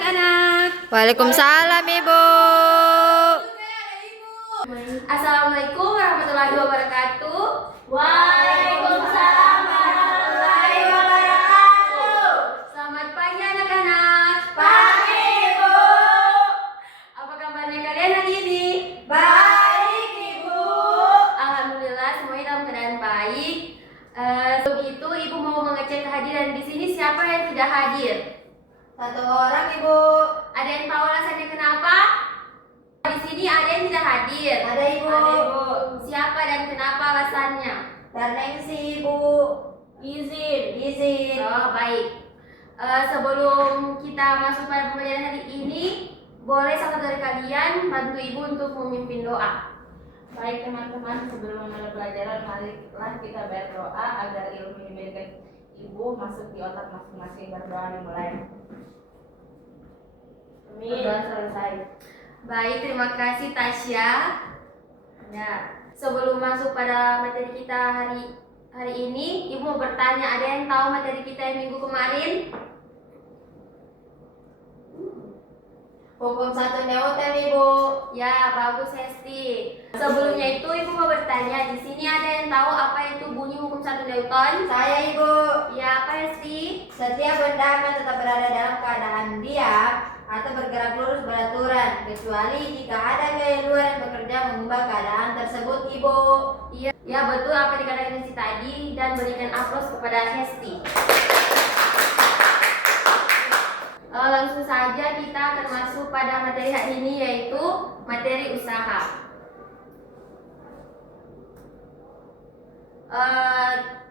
anak-anak. Waalaikumsalam, Ibu. Assalamualaikum warahmatullahi wabarakatuh. Waalaikumsalam warahmatullahi wabarakatuh. Selamat pagi anak-anak. Pagi, Ibu. Apa kabarnya kalian hari ini? Baik, Ibu. Alhamdulillah semuanya dalam keadaan baik. Sebelum itu Ibu mau mengecek kehadiran di sini siapa yang tidak hadir. Satu orang, Ibu. Ada yang tahu alasannya kenapa? Di sini ada yang tidak hadir. Ada, Ibu. Ada, Ibu. Siapa dan kenapa alasannya? Terlengsi, Ibu. Izin. Oh, baik. Sebelum kita masuk pada pembelajaran hari ini, boleh satu dari kalian bantu Ibu untuk memimpin doa. Baik teman-teman, sebelum memulai pelajaran, marilah kita berdoa agar ilmu yang diberikan Ibu masuk di otak masing-masing. Berdoa dimulai. Berdoa selesai. Baik, terima kasih Tasya. Ya, sebelum masuk pada materi kita hari ini, Ibu mau bertanya, ada yang tahu materi kita yang minggu kemarin? Hukum satu Newton, Ibu. Ya, bagus Hesti. Sebelumnya itu Ibu mau bertanya, di sini ada yang tahu apa itu bunyi hukum 1 Newton? Saya, Ibu. Ya, apa Hesti? Setiap benda akan tetap berada dalam keadaan diam atau bergerak lurus beraturan, kecuali jika ada gaya luar yang bekerja mengubah keadaan tersebut, Ibu. Iya, ya betul apa dikatakan Hesti tadi, dan berikan aplaus kepada Hesti. Langsung saja kita akan masuk pada materi hari ini, yaitu materi usaha.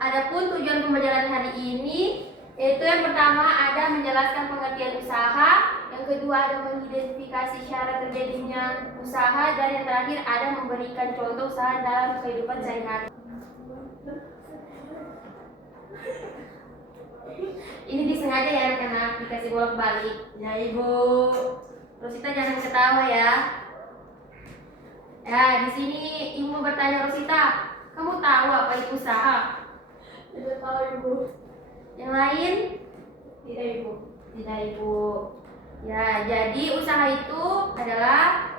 Adapun tujuan pembelajaran hari ini, yaitu yang pertama ada menjelaskan pengertian usaha, yang kedua ada mengidentifikasi syarat terjadinya usaha, dan yang terakhir ada memberikan contoh usaha dalam kehidupan sehari-hari. Ini disengaja ya anak-anak, dikasih bolak-balik. Ya, Ibu. Rosita jangan ketawa ya. Ya, di sini Ibu bertanya Rosita, kamu tahu apa itu usaha? Tidak tahu, Ibu. Yang lain? Tidak, Ibu. Tidak, Ibu. Ya, jadi usaha itu adalah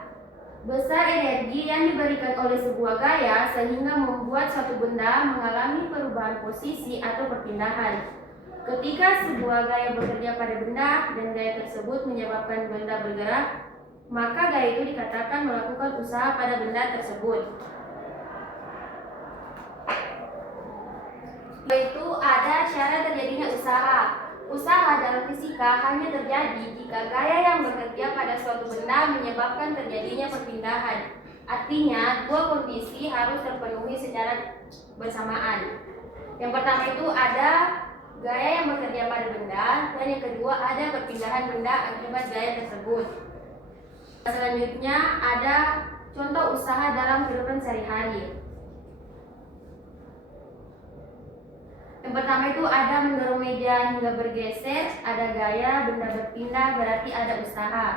besar energi yang diberikan oleh sebuah gaya sehingga membuat suatu benda mengalami perubahan posisi atau perpindahan. Ketika sebuah gaya bekerja pada benda dan gaya tersebut menyebabkan benda bergerak, maka gaya itu dikatakan melakukan usaha pada benda tersebut. Yaitu ada syarat terjadinya usaha. Usaha dalam fisika hanya terjadi jika gaya yang bekerja pada suatu benda menyebabkan terjadinya perpindahan. Artinya, dua kondisi harus terpenuhi secara bersamaan. Yang pertama itu ada gaya yang bekerja pada benda, dan yang kedua ada perpindahan benda akibat gaya tersebut. Selanjutnya ada contoh usaha dalam kehidupan sehari-hari. Yang pertama itu ada mendorong meja hingga bergeser, ada gaya benda berpindah, berarti ada usaha.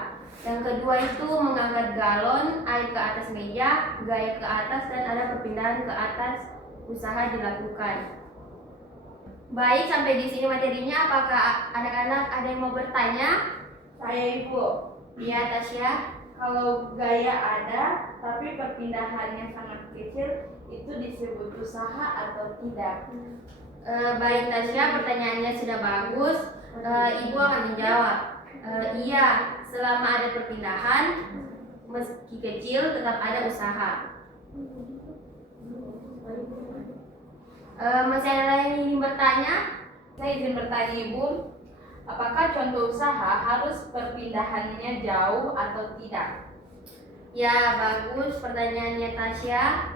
Yang kedua itu mengangkat galon air ke atas meja, gaya ke atas, dan ada perpindahan ke atas, usaha dilakukan. Baik, sampai di sini materinya. Apakah anak-anak ada yang mau bertanya? Saya, Ibu. Iya, Tasya. Kalau gaya ada, tapi perpindahannya sangat kecil, itu disebut usaha atau tidak? Baik Tasya, pertanyaannya sudah bagus. Ibu akan menjawab. Iya, selama ada perpindahan, meski kecil tetap ada usaha. Masih ada lain yang ingin bertanya? Saya izin bertanya, Ibu, apakah contoh usaha harus perpindahannya jauh atau tidak? Ya, bagus pertanyaannya Tasya.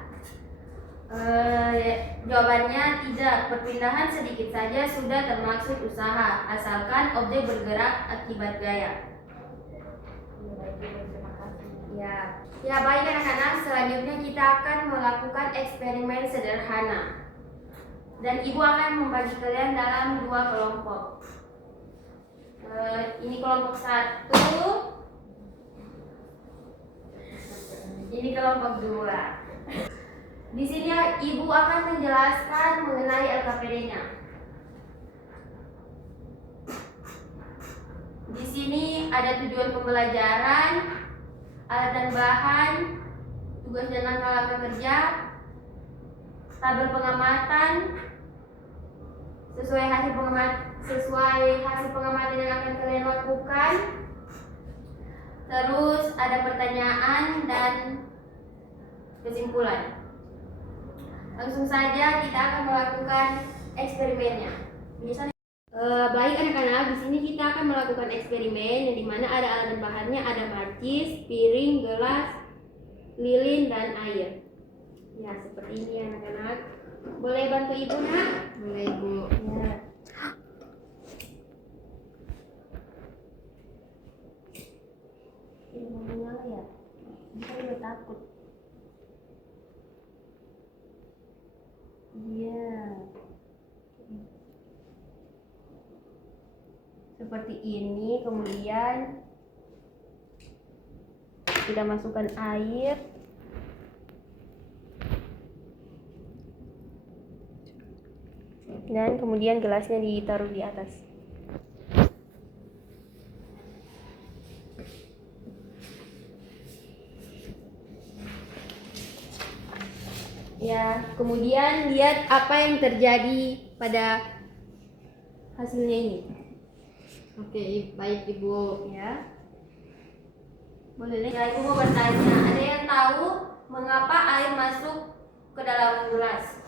Jawabannya tidak. Perpindahan sedikit saja sudah termasuk usaha, asalkan objek bergerak akibat gaya. Terima kasih. Ya baik anak-anak, selanjutnya kita akan melakukan eksperimen sederhana. Dan Ibu akan membagi kalian dalam dua kelompok. Ini kelompok 1, ini kelompok 2. Di sini Ibu akan menjelaskan mengenai LKPD-nya. Di sini ada tujuan pembelajaran, alat dan bahan, tugas dan langkah-langkah kerja, tabel pengamatan, sesuai hasil pengamatan yang akan kalian lakukan. Terus ada pertanyaan dan kesimpulan. Langsung saja kita akan melakukan eksperimennya. Misalnya, baik anak-anak, di sini kita akan melakukan eksperimen yang dimana ada alat dan bahannya, ada macis, piring, gelas, lilin, dan air. Ya, seperti ini anak-anak. Boleh bantu ibu, nak? Boleh, Bu. Ya. Ini mau menyala ya? Saya udah takut. Iya. Seperti ini, kemudian kita masukkan air. Dan kemudian gelasnya ditaruh di atas. Ya, kemudian lihat apa yang terjadi pada hasilnya ini. Oke, baik Ibu. Ya. Boleh. Ya, Ibu mau bertanya, ada yang tahu mengapa air masuk ke dalam gelas?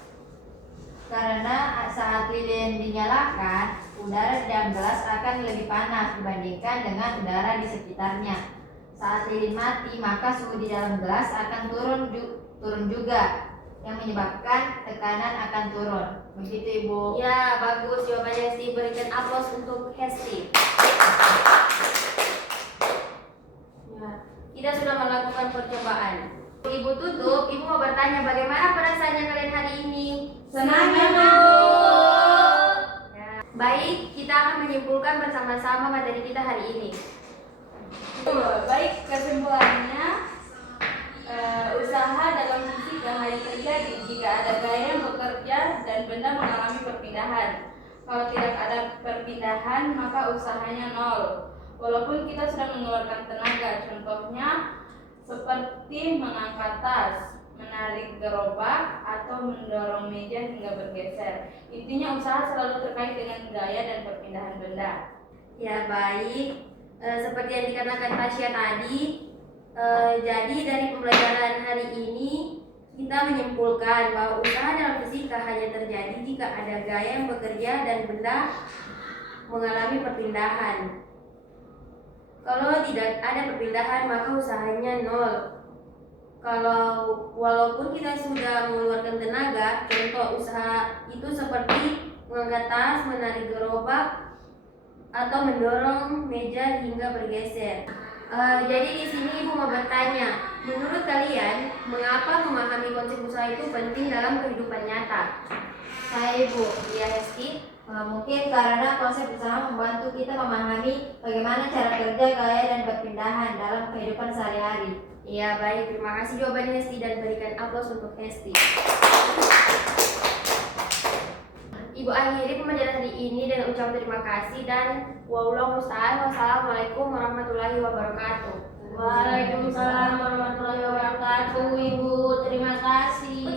Karena saat lilin dinyalakan, udara di dalam gelas akan lebih panas dibandingkan dengan udara di sekitarnya. Saat lilin mati, maka suhu di dalam gelas akan turun juga, yang menyebabkan tekanan akan turun. Begitu Ibu. Ya, bagus jawabannya Hesti. Berikan aplaus untuk Hesti. Ya, kita sudah melakukan percobaan. Ibu tutup, Ibu mau bertanya bagaimana perasaannya kalian hari ini? Senang ya, Bu. Ya. Baik, kita akan menyimpulkan bersama-sama materi kita hari ini. Baik, kesimpulannya usaha dalam fisika hanya terjadi jika ada gaya yang bekerja dan benda mengalami perpindahan. Kalau tidak ada perpindahan, maka usahanya nol. Walaupun kita sudah mengeluarkan tenaga, contohnya seperti mengangkat tas, menarik gerobak, atau mendorong meja hingga bergeser. Intinya usaha selalu terkait dengan gaya dan perpindahan benda. Ya, baik. Seperti yang dikatakan Tasya tadi, jadi dari pembelajaran hari ini kita menyimpulkan bahwa usaha dalam fisika hanya terjadi jika ada gaya yang bekerja dan benda mengalami perpindahan. Kalau tidak ada perpindahan, maka usahanya nol. Kalau walaupun kita sudah mengeluarkan tenaga, contoh usaha itu seperti mengangkat tas, menarik gerobak, atau mendorong meja hingga bergeser. Jadi di sini Ibu mau bertanya, menurut kalian mengapa memahami konsep usaha itu penting dalam kehidupan nyata? Saya Ibu. Ya, Hesti. Mungkin karena konsep usaha membantu kita memahami bagaimana cara kerja, gaya, dan perpindahan dalam kehidupan sehari-hari. Ya, baik. Terima kasih jawabannya Hesti dan berikan aplaus untuk Hesti. Ibu akhiri pembelajaran hari ini dengan ucapan terima kasih dan wallahu musta'an. Wassalamualaikum warahmatullahi wabarakatuh. Waalaikumsalam warahmatullahi wabarakatuh, Ibu. Terima kasih.